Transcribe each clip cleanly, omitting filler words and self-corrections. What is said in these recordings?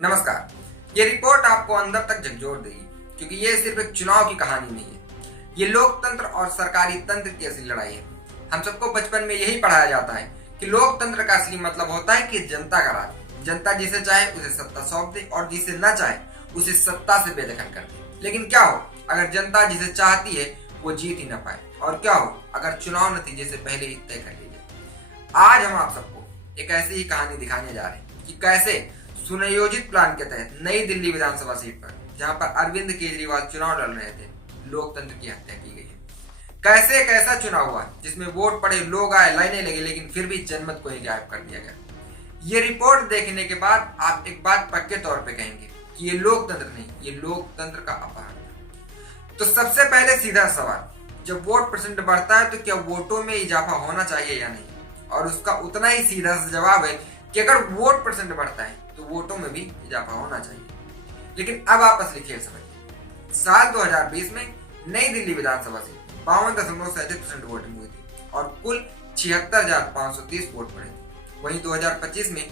नमस्कार। ये रिपोर्ट आपको अंदर तक झकझोर देगी, क्योंकि ये सिर्फ एक चुनाव की कहानी नहीं है। ये लोकतंत्र और सरकारी तंत्र की असली लड़ाई है। हम सबको बचपन में यही पढ़ाया जाता है कि लोकतंत्र का असली मतलब होता है कि जनता का राज। जनता जिसे चाहे उसे सत्ता सौंप दे और जिसे न चाहे उसे सत्ता से बेदखल कर दे। लेकिन क्या हो अगर जनता जिसे चाहती है वो जीत ही न पाए, और क्या हो अगर चुनाव नतीजे से पहले ही तय कर ली जाए। आज हम आप सबको एक ऐसी ही कहानी दिखाने जा रहे हैं कि कैसे सुनियोजित प्लान के तहत नई दिल्ली विधानसभा सीट पर, जहां पर अरविंद केजरीवाल चुनाव लड़ रहे थे, लोकतंत्र की हत्या की गई है। कैसे एक ऐसा चुनाव हुआ जिसमें वोट पड़े, लोग आए, लाइनें लगी, लेकिन फिर भी जनमत को ही गायब कर दिया गया। ये रिपोर्ट देखने के बाद आप एक बात पक्के तौर पे कहेंगे कि ये लोकतंत्र नहीं, ये लोकतंत्र का अपहरण है। तो सबसे पहले सीधा सवाल, जब वोट परसेंट बढ़ता है तो क्या वोटों में इजाफा होना चाहिए या नहीं? और उसका उतना ही सीधा सा जवाब है कि अगर वोट परसेंट बढ़ता है तो वोटों में भी इजाफा होना चाहिए। लेकिन अब आप असली खेल समझिए। साल 2020 में नई दिल्ली विधानसभा से 52.37% वोटिंग हुई थी और कुल 76,530 वोट पड़े थे। वहीं 2025 में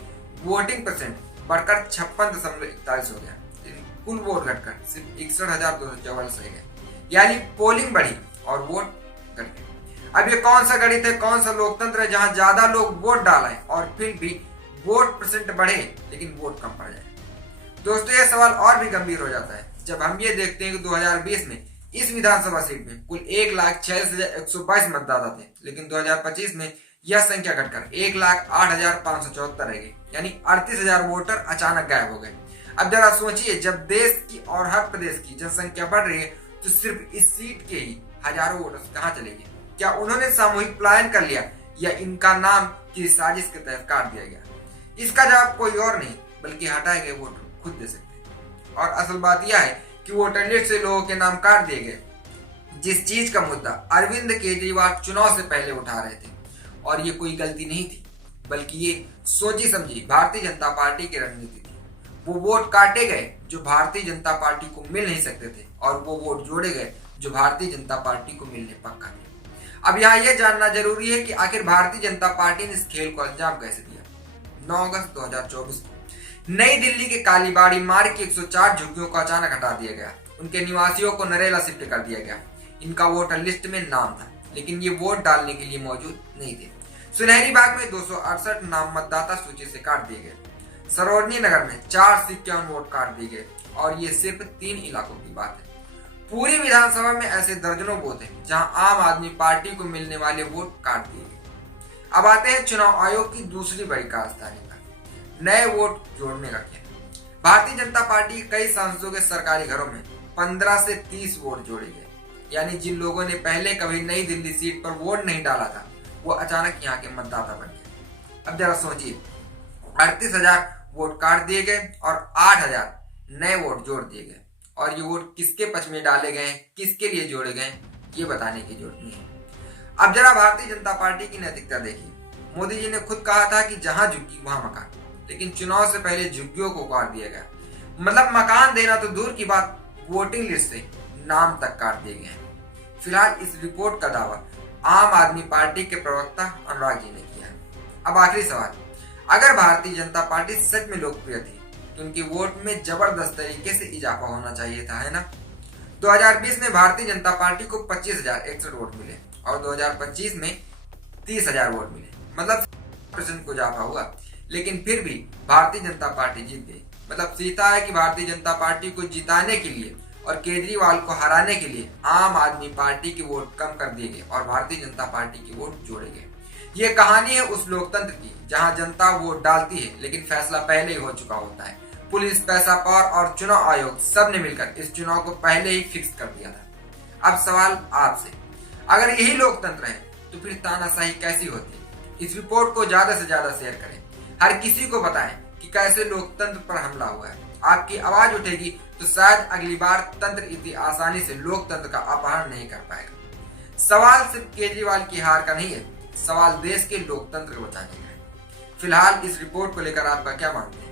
वोटिंग परसेंट बढ़कर 56.41 हो गया, लेकिन कुल वोट घटकर सिर्फ 61,244 रह गए। यानी पोलिंग बढ़ी और वोट घट गए। अब ये कौन सा गणित है, कौन सा लोकतंत्र है जहां ज्यादा लोग वोट डालें और फिर भी वोट परसेंट बढ़े लेकिन वोट कम पड़ जाए? दोस्तों, यह सवाल और भी गंभीर हो जाता है जब हम ये देखते हैं कि 2020 में इस विधानसभा सीट में कुल 1,46,122 मतदाता थे, लेकिन 2025 में यह संख्या घटकर 1,08,574 रह गई। यानी 38,000 वोटर अचानक गायब हो गए। अब जरा सोचिए, जब देश की और हर प्रदेश की जनसंख्या बढ़ रही है तो सिर्फ इस सीट के ही हजारों वोटर्स कहाँ चले गए? क्या उन्होंने सामूहिक पलायन कर लिया या इनका नाम की साजिश के तहत काट दिया गया? इसका जवाब कोई और नहीं बल्कि हटाए गए वोटर खुद दे सकते हैं। और असल बात यह है कि वोटर लिस्ट से लोगों के नाम काट दिए गए, जिस चीज का मुद्दा अरविंद केजरीवाल चुनाव से पहले उठा रहे थे। और ये कोई गलती नहीं थी, बल्कि ये सोची समझी भारतीय जनता पार्टी की रणनीति थी। वो वोट काटे गए जो भारतीय जनता पार्टी को मिल नहीं सकते थे, और वो वोट जोड़े गए जो भारतीय जनता पार्टी को मिलने पक्का थे। अब यहाँ यह जानना जरूरी है कि आखिर भारतीय जनता पार्टी ने इस खेल को अंजाम कैसे दिया। 9 अगस्त 2024 को नई दिल्ली के कालीबाड़ी मार्ग की 104 झुग्गियों को अचानक हटा दिया गया। उनके निवासियों को नरेला शिफ्ट कर दिया गया। इनका वोटर लिस्ट में नाम था, लेकिन ये वोट डालने के लिए मौजूद नहीं थे। सुनहरी बाग में 268 नाम मतदाता सूची से काट दिए गए। सरोजनी नगर में 451 वोट काट दिए गए, और ये सिर्फ 3 इलाकों की बात है। पूरी विधानसभा में ऐसे दर्जनों बूथ हैं जहां आम आदमी पार्टी को मिलने वाले वोट काट दिए गए। अब आते हैं चुनाव आयोग की दूसरी बड़ी कारस्तानी पर, नए वोट जोड़ने का खेल। भारतीय जनता पार्टी के कई सांसदों के सरकारी घरों में 15 से 30 वोट जोड़े गए। यानी जिन लोगों ने पहले कभी नई दिल्ली सीट पर वोट नहीं डाला था, वो अचानक यहाँ के मतदाता बन गए। अब जरा सोचिए, 38,000 वोट काट दिए गए और 8,000 नए वोट जोड़ दिए गए। और ये वोट किसके पक्ष में डाले गए, किसके लिए जोड़े गए, ये बताने की जरूरत नहीं है। अब जरा भारतीय जनता पार्टी की नैतिकता देखिए। मोदी जी ने खुद कहा था कि जहां झुग्गी वहां मकान, लेकिन चुनाव से पहले झुग्गियों को काट दिया गया। मतलब मकान देना तो दूर की बात, वोटिंग लिस्ट से नाम तक काट दिए गए हैं। फिलहाल इस रिपोर्ट का दावा आम आदमी पार्टी के प्रवक्ता अनुराग जी ने किया है। अब आखिरी सवाल, अगर भारतीय जनता पार्टी सच में लोकप्रिय थी तो उनके वोट में जबरदस्त तरीके से इजाफा होना चाहिए था, है ना? 2020 में भारतीय जनता पार्टी को 25,061 वोट मिले और 2025 में 30,000 वोट मिले, मतलब 1% को इजाफा हुआ। लेकिन फिर भी भारतीय जनता पार्टी जीत गई। मतलब सीधा है कि भारतीय जनता पार्टी को जिताने के लिए और केजरीवाल को हराने के लिए आम आदमी पार्टी के वोट कम कर दिए गए और भारतीय जनता पार्टी के वोट जोड़े गए। ये कहानी है उस लोकतंत्र की जहां जनता वोट डालती है, लेकिन फैसला पहले ही हो चुका होता है। पुलिस, पैसा पावर और चुनाव आयोग सब ने मिलकर इस चुनाव को पहले ही फिक्स कर दिया था। अब सवाल आपसे, अगर यही लोकतंत्र है तो फिर तानाशाही कैसी होती? इस रिपोर्ट को ज्यादा से ज्यादा शेयर करें, हर किसी को बताएं कि कैसे लोकतंत्र पर हमला हुआ है। आपकी आवाज उठेगी तो शायद अगली बार तंत्र इतनी आसानी से लोकतंत्र का अपहरण नहीं कर पाएगा। सवाल सिर्फ केजरीवाल की हार का नहीं है, सवाल देश के लोकतंत्र को बचाने का है। फिलहाल इस रिपोर्ट को लेकर आपका क्या मानते हैं?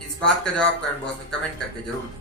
इस बात का जवाब कमेंट बॉक्स में कमेंट करके जरूर दें।